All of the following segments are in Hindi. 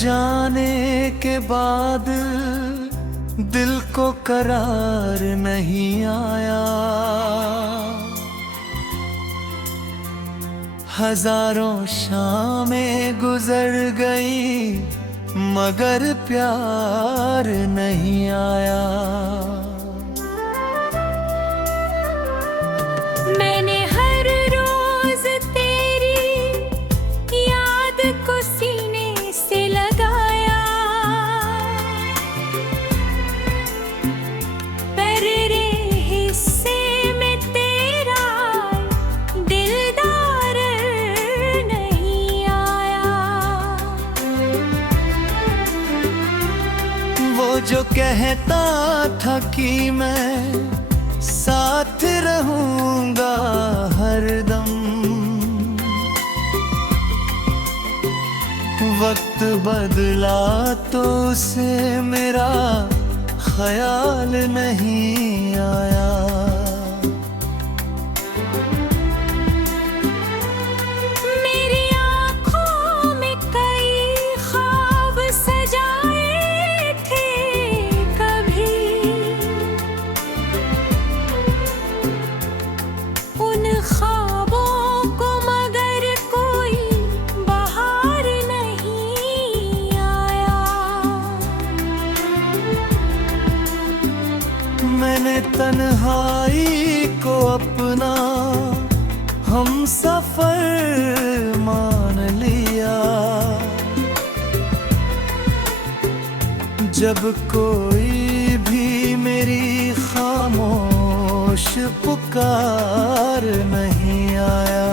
जाने के बाद दिल को करार नहीं आया। हजारों शामें गुजर गई मगर प्यार नहीं आया। मैंने हर रोज तेरी याद को सीने से लगाया, पर रे हिस्से में तेरा दिलदार नहीं आया। वो जो कहता था कि मैं साथ रहूंगा हरदम, वक्त बदला तो उसे मेरा ख्याल नहीं आया। मेरी आँखों में कई ख्वाब सजाए थे कभी, उन ख्वाबों को मगर कोई बहार नहीं आया। मैंने तन्हाई को अपना हम सफर मान लिया। जब कोई भी मेरी खामोश पुकार नहीं आया।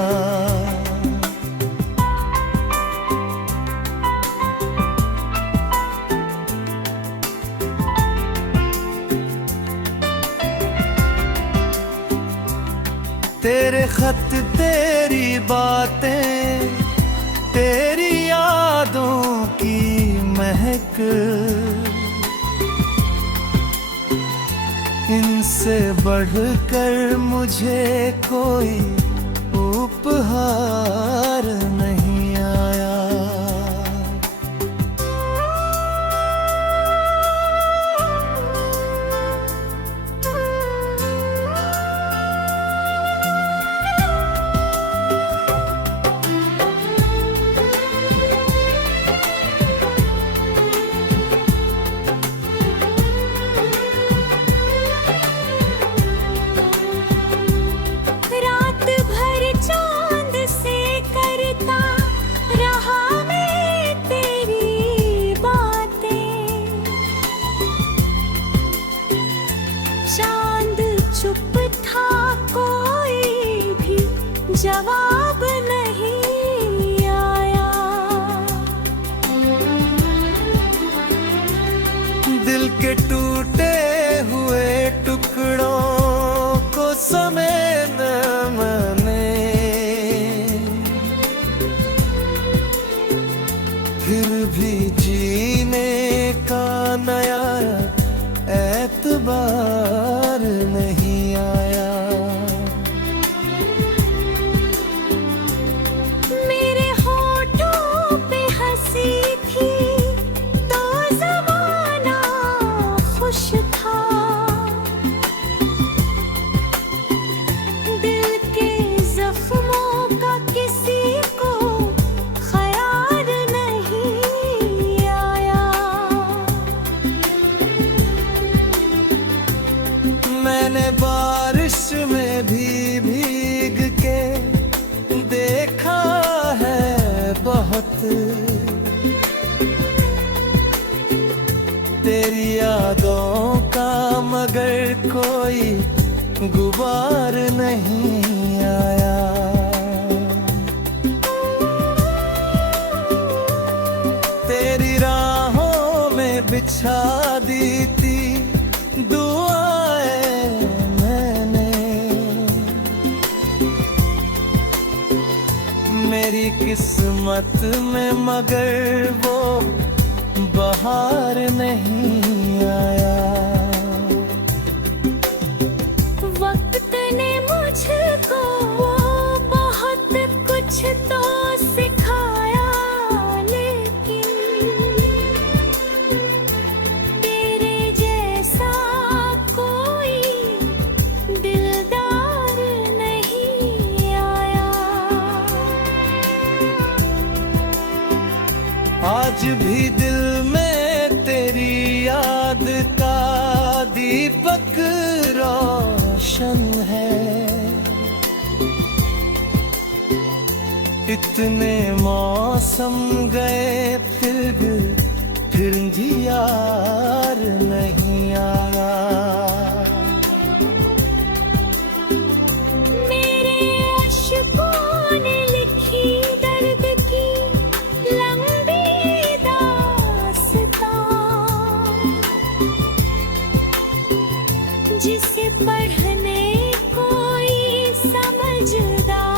तेरे खत, तेरी बातें, तेरी यादों की महक, इनसे बढ़कर मुझे कोई उपहार नहीं आया। रात भर चांद से करता रहा मैं तेरी बातें, चांद चुप था, कोई भी जवाब नहीं आया। दिल के टूटे हुए टुकड़ों को समेटना मैंने, फिर भी जीने का नया एतबार नहीं आया। मेरे होठों पे हंसी थी तो ज़माना खुश था, दिल के जख्मों का किसी को ख्याल नहीं आया। मैंने बारिश में भी भीग के देखा है बहुत, तेरी यादों का मगर कोई गुबार नहीं आया। तेरी राहों में बिछा दी थी दुआएं मैंने, मेरी किस्मत में मगर वो बहार नहीं आया। वक्त ने मुझको बहुत कुछ तो सिखाया, लेकिन भी दिल में तेरी याद का दीपक रोशन है। इतने मौसम गए फिर भी यार नहीं आया। मेरे अश्कों ने लिखी दर्द की लंबी दास्तां, जिसे पढ़ने कोई समझदार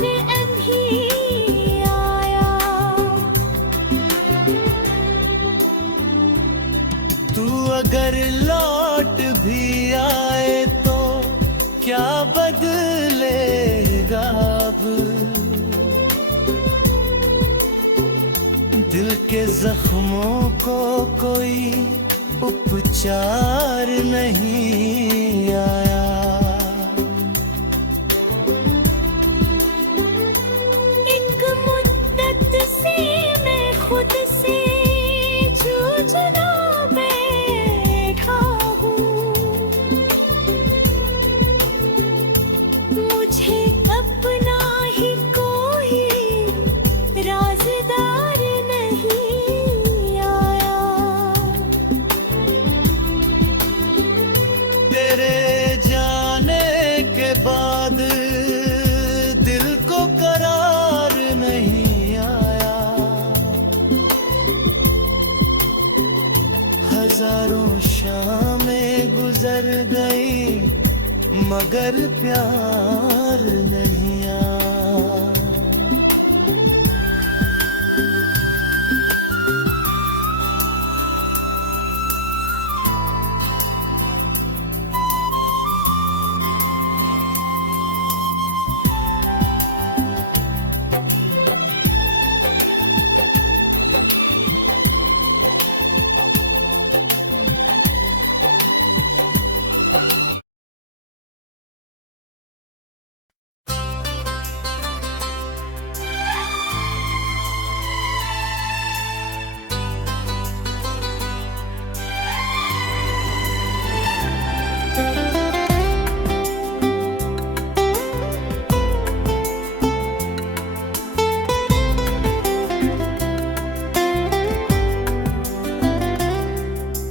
नहीं आया। तू अगर लौट भी आए तो क्या बदलेगा अब? दिल के जख्मों को कोई उपचार नहीं आया। एक मुद्दत से मैं खुद से जूझना बैठा हूँ। मुझे अपना ही कोई राज़दार नहीं आया। तेरे जाने के बाद दिल को करार नहीं आया। हजारों शामें गुजर गई मगर प्यार नहीं आया।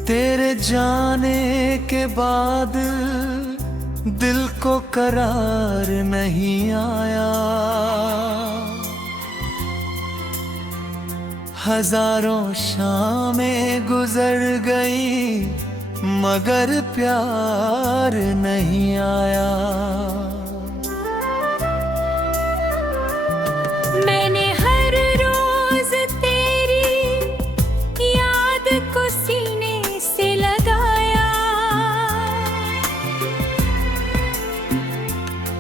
तेरे जाने के बाद दिल को करार नहीं आया। हजारों शामें गुजर गई मगर प्यार नहीं आया। मैंने हर रोज तेरी याद को सीने से लगाया,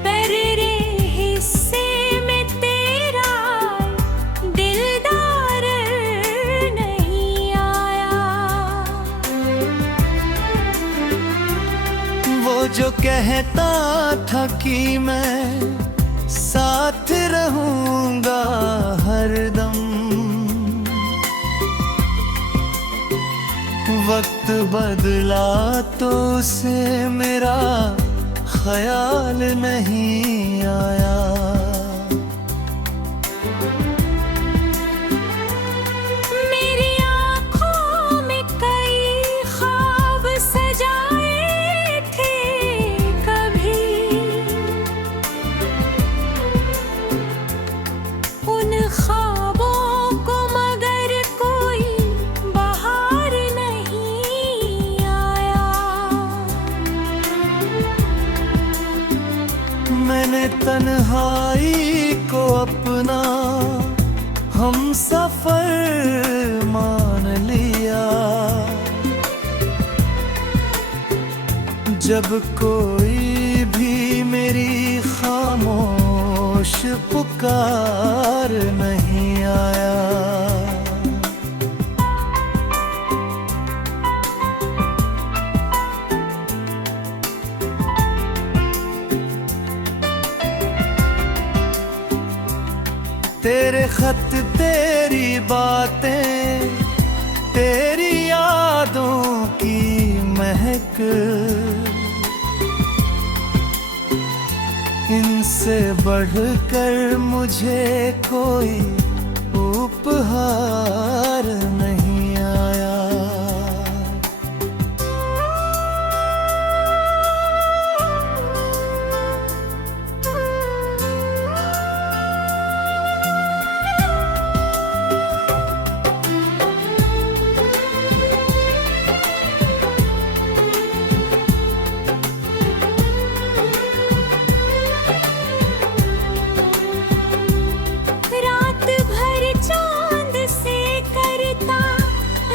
पर रे हिस्से में तेरा दिलदार नहीं आया। वो जो कहता था कि मैं साथ रहूंगा हरदम, वक्त बदला तो उसे मेरा ख्याल नहीं आया। मेरी आँखों में कई ख्वाब सजाए थे कभी, उन ख्वाबों को मगर कोई बहार नहीं आया। मैंने तन्हाई को अपना हम सफर मान लिया। जब कोई भी मेरी खामोश पुकार नहीं आया। तेरे खत तेरी बातें तेरी यादों की महक, इनसे बढ़कर मुझे कोई उपहार नहीं आया। रात भर चांद से करता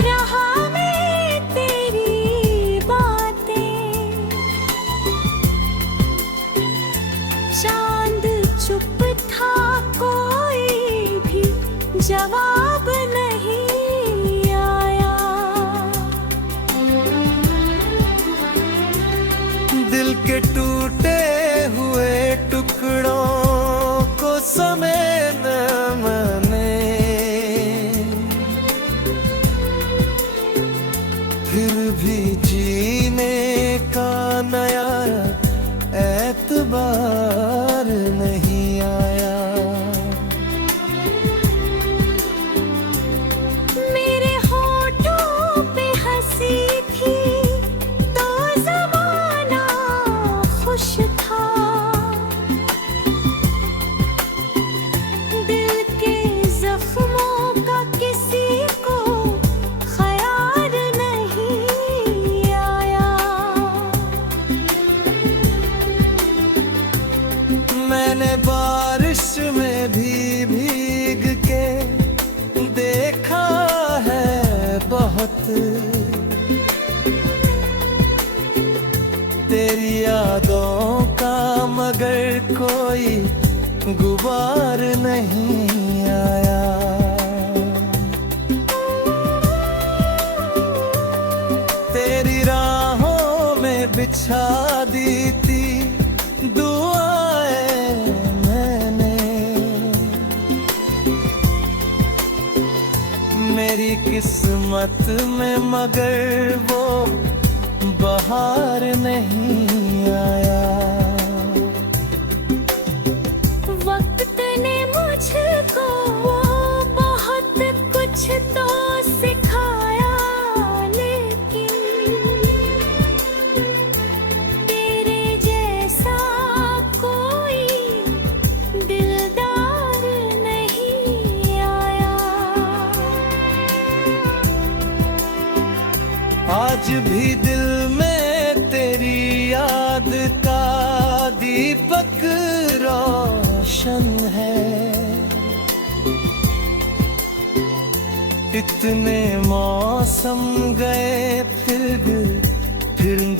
रहा मैं तेरी बातें, चांद चुप था, कोई भी जवाब नहीं आया। दिल के टूटे हुए टुकड़ों को समेटा मैंने, फिर भी जीने का नया एतबार नहीं आया। मेरे होठों पे हंसी थी तो ज़माना खुश था, दिल के जख्मों का किसी को ख्याल नहीं आया। मैंने बारिश में भी भीग के देखा है बहुत, तेरी यादों का मगर कोई गुबार नहीं आया। तेरी राहों में बिछा दी थी दुआएं मैंने, मेरी किस्मत में मगर वो बहार नहीं आया। वक्त ने मुझको बहुत कुछ तो सिखाया, लेकिन तेरे जैसा कोई दिलदार नहीं आया। आज भी दिल में तेरी याद का दीपक रोशन है, इतने मौसम गए फिर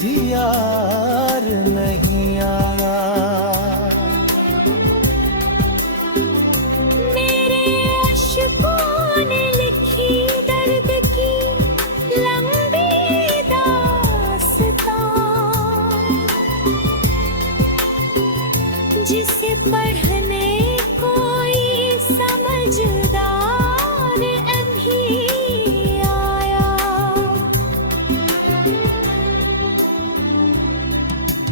भी यार नहीं आया। मेरे अश्कों ने लिखी दर्द की लंबी दास्तां, जिसे पढ़ने कोई समझदार अभी आया।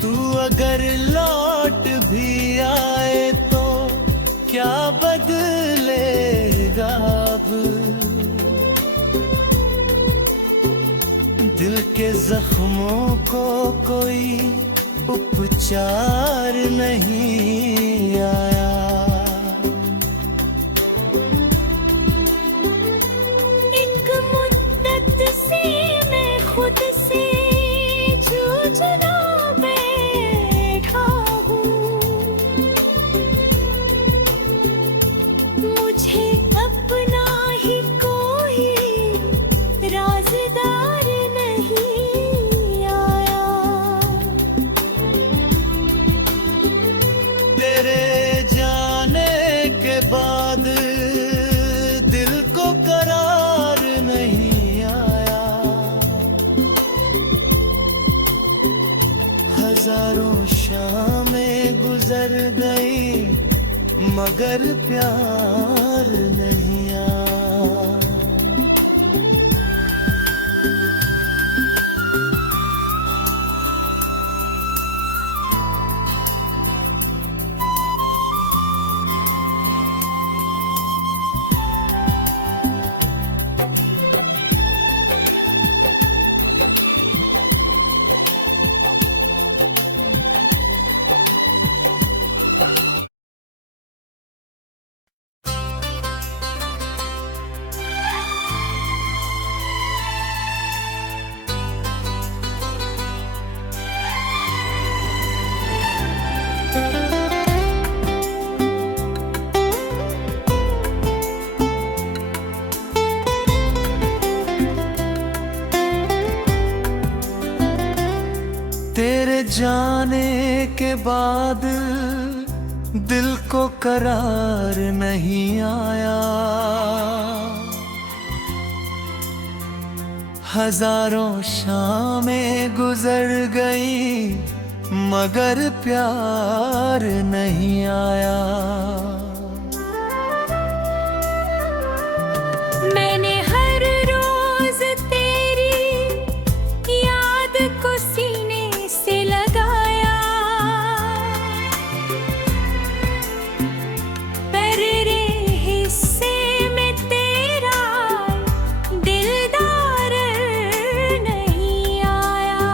तू अगर लौट भी आए तो क्या बदलेगा अब, दिल के जख्मों को कोई उपचार नहीं आया। एक मुद्दत से मैं खुद से जूझना बैठा हूँ, मुझे अपना ही कोई राज़दार नहीं आया। तेरे जाने के बाद दिल को करार नहीं आया। हजारों शामें गुजर गई मगर प्यार नहीं आया। तेरे जाने के बाद दिल को करार नहीं आया। हजारों शामें गुजर गई मगर प्यार नहीं आया। मैंने हर रोज तेरी याद को सीने से लगाया, पर रे हिस्से में तेरा दिलदार नहीं आया।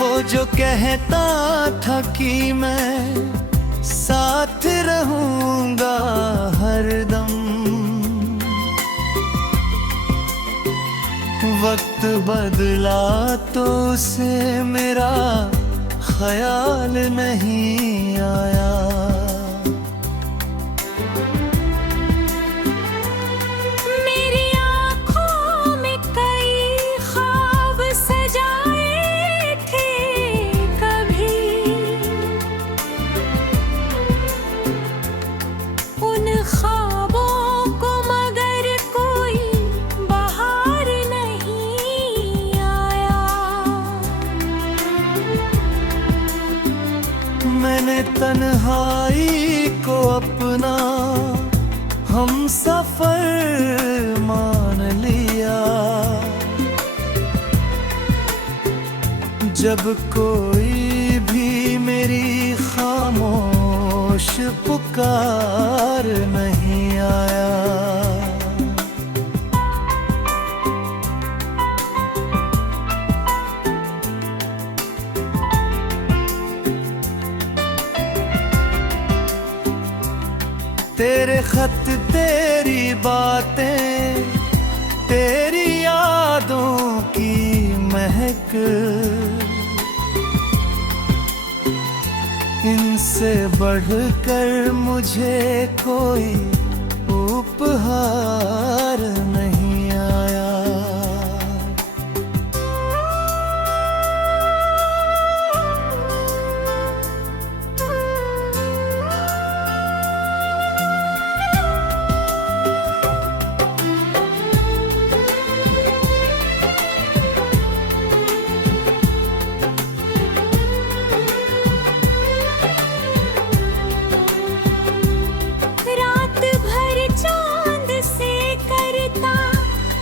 वो जो कहता था कि मैं साथ रहूंगा हरदम, वक्त बदला तो उसे मेरा ख्याल नहीं आया। मेरी आँखों में कई ख्वाब सजाए थे कभी, उन ख्वाबों को मगर कोई बहार नहीं आया। मैंने तन्हाई को अपना हम सफर मान लिया। जब कोई भी मेरी खामोश पुकार नहीं आया। तेरे खत, तेरी बातें, तेरी यादों की महक, इनसे बढ़कर मुझे कोई उपहार नहीं आया। रात भर चांद से करता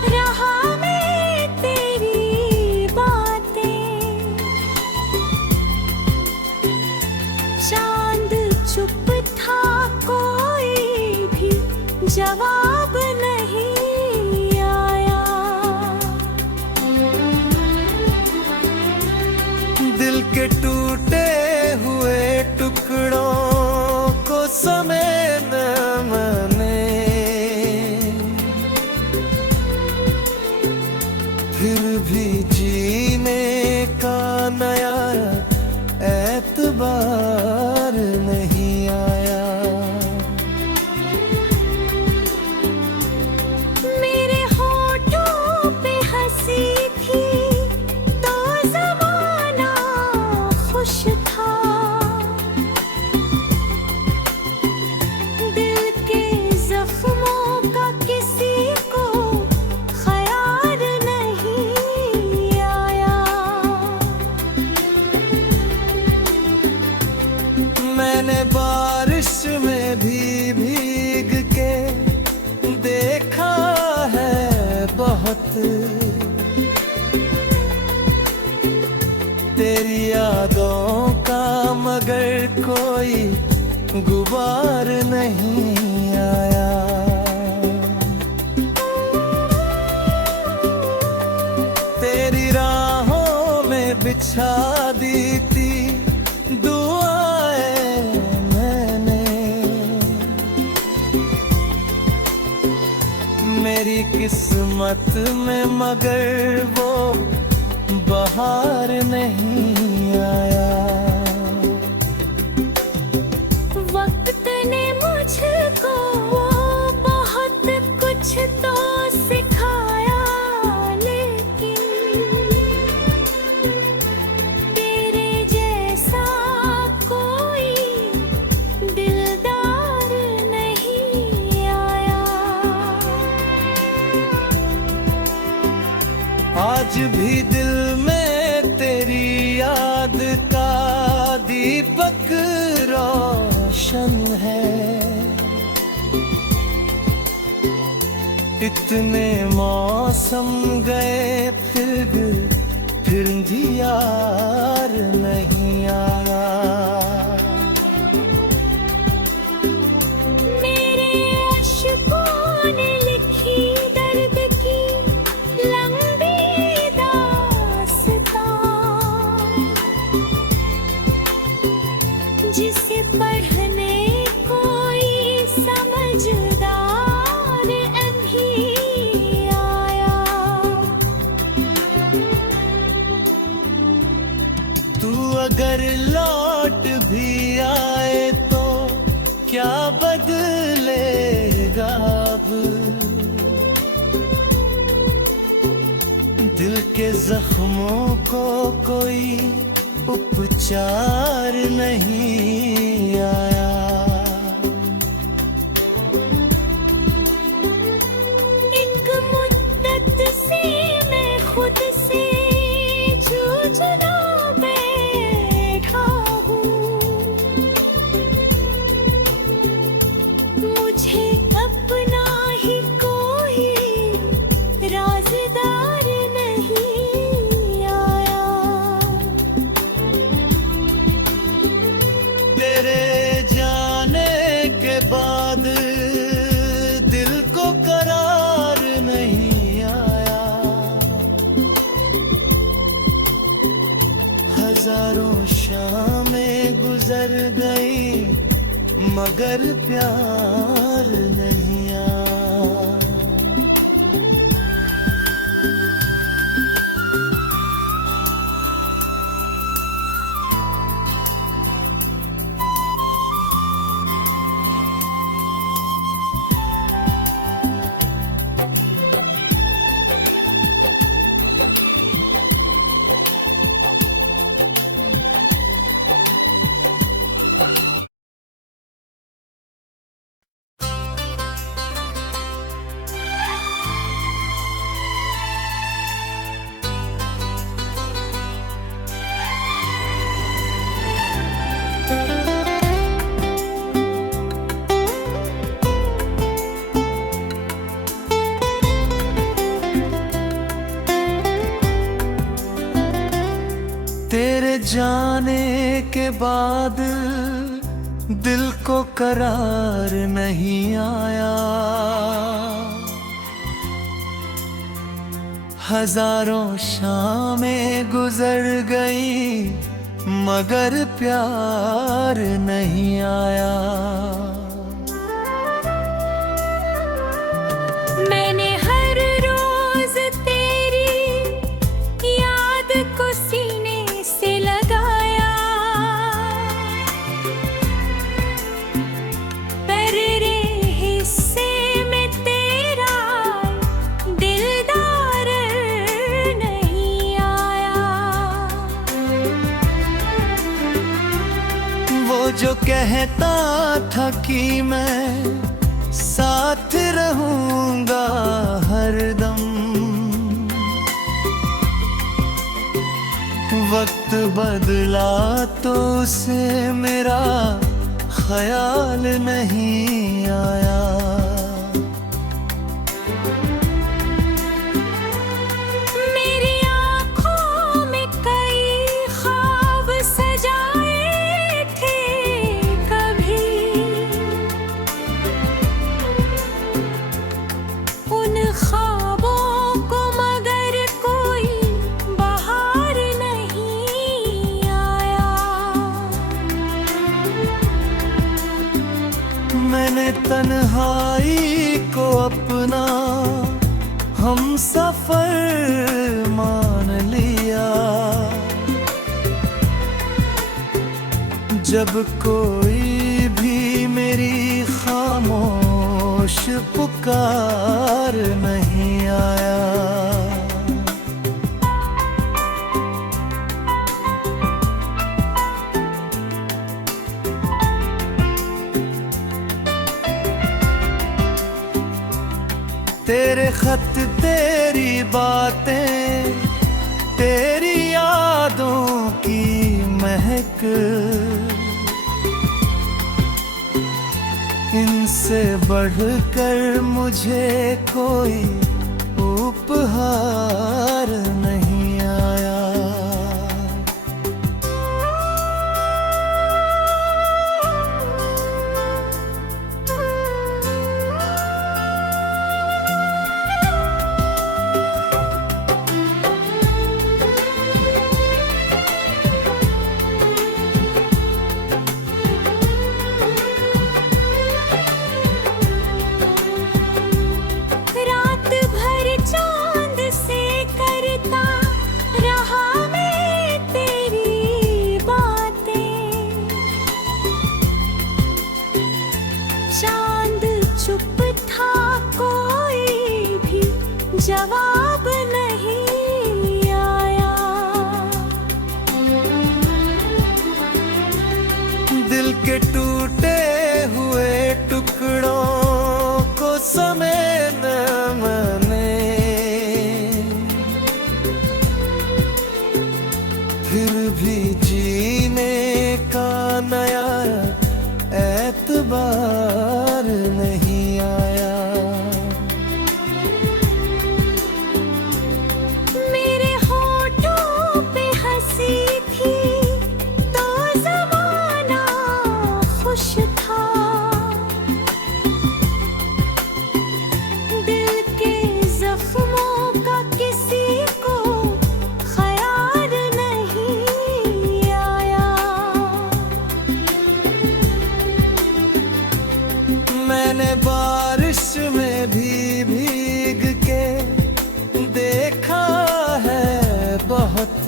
रहा मैं तेरी बातें, चांद चुप था, कोई भी जवाब नहीं आया। दिल के टूटे हुए टुकड़ों को समेटना मैंने, फिर भी जीने का नया एतबार नहीं आया। मेरे होठों पे हंसी थी तो ज़माना खुश था, मैंने बारिश में भी भीग के देखा है बहुत, तेरी यादों का मगर कोई गुबार नहीं आया। तेरी राहों में बिछा दी थी दुआएं मैंने, मेरी किस्मत में मगर वो बहार नहीं आया। वक्त ने मुझको बहुत कुछ तो सिखाया, लेकिन तेरे जैसा कोई दिलदार नहीं आया। आज भी दिल में तेरी याद का दीपक रोशन है, इतने मौसम गए फिर भी यार नहीं आया। मेरे अश्कों ने लिखी दर्द की लंबी दास्तां, जिसे पढ़ने कोई समझदार नहीं आया। तू अगर लौट भी आए तो क्या बदलेगा अब, दिल के जख्मों को कोई उपचार नहीं आया। एक मुद्दत से मैं खुद से जूझना बैठा हूँ, मुझे अपना ही कोई राज़दार नहीं आया। तेरे जाने के बाद दिल को करार नहीं आया। हजारों शामें गुजर गई मगर प्यार नहीं आया। तेरे जाने के बाद दिल को करार नहीं आया। हजारों शामें गुजर गई मगर प्यार नहीं आया। मैंने हर रोज तेरी याद को सीने से लगाया, पर रे हिस्से में तेरा दिलदार नहीं आया। वो जो कहता था कि मैं साथ रहूंगा हरदम, वक्त बदला तो उसे मेरा ख्याल नहीं आया। मेरी आँखों में कई ख्वाब सजाए थे कभी, उन ख्वाबों को मगर कोई बहार नहीं आया। मैंने तन्हाई को अपना हम सफर मान लिया। जब कोई भी मेरी खामोश पुकार नहीं आया। तेरे खत, तेरी बातें, तेरी यादों की महक, इनसे बढ़कर मुझे कोई उपहार नहीं आया। रात भर चांद से करता रहा मैं तेरी बातें। चांद चुप था, कोई भी जवाब नहीं आया। दिल के टूटे हुए टुकड़ों को समेटा मैंने, फिर भी जीने का नया एतबार नहीं आया। मेरे होठों पे हंसी थी तो ज़माना खुश था। दिल के जख्मों का किसी को ख्याल नहीं आया। मैंने बारिश में भी भीग के देखा है बहुत,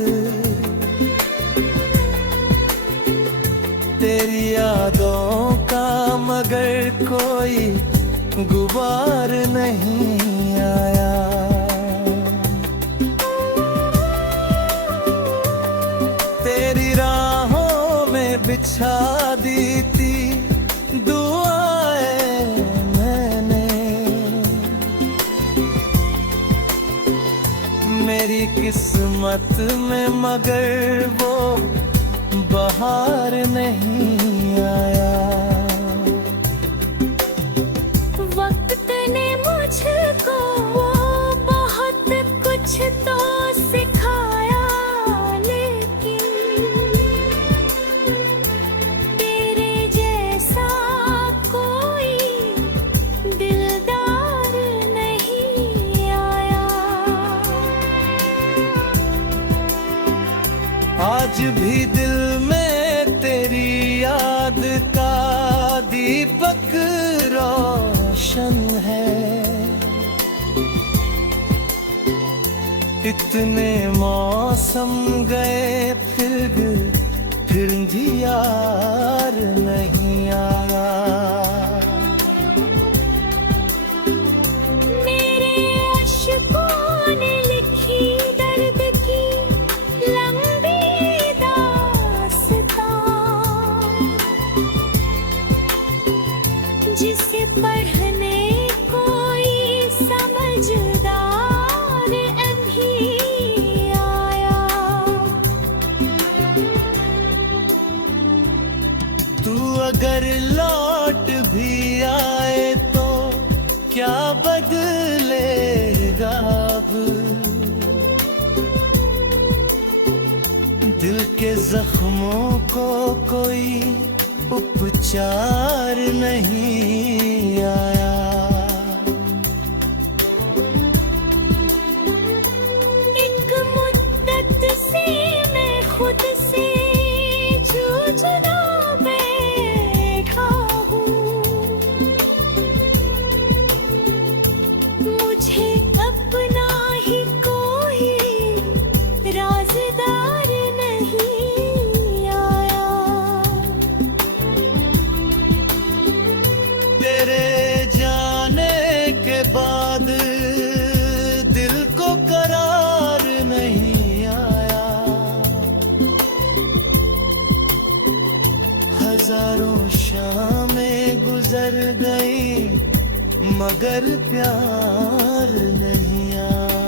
तेरी यादों का मगर कोई गुबार नहीं आया। तेरी राहों में बिछा दी थी दुआएं मैंने, मेरी किस्मत में मगर वो बहार नहीं आया। वक्त ने मुझको बहुत कुछ तो सिखाया, लेकिन तेरे जैसा कोई दिलदार नहीं आया। आज भी दिल में तेरी याद का दीपक रोशन है। इतने मौसम गए फिर भी यार नहीं आया। मेरे अश्कों ने लिखी दर्द की लंबी दास्तां, जिसे पढ़ने कोई समझदार अभी आया। अगर लौट भी आए तो क्या बदलेगा अब, दिल के जख्मों को कोई उपचार नहीं आया। एक मुद्दत से मैं खुद से जूझना बैठा हूँ, मुझे अपना ही कोई राज़दार नहीं आया। तेरे जाने के बाद दिल को करार नहीं आया। हजारों शामें गुजर गई मगर प्यार नहीं आया।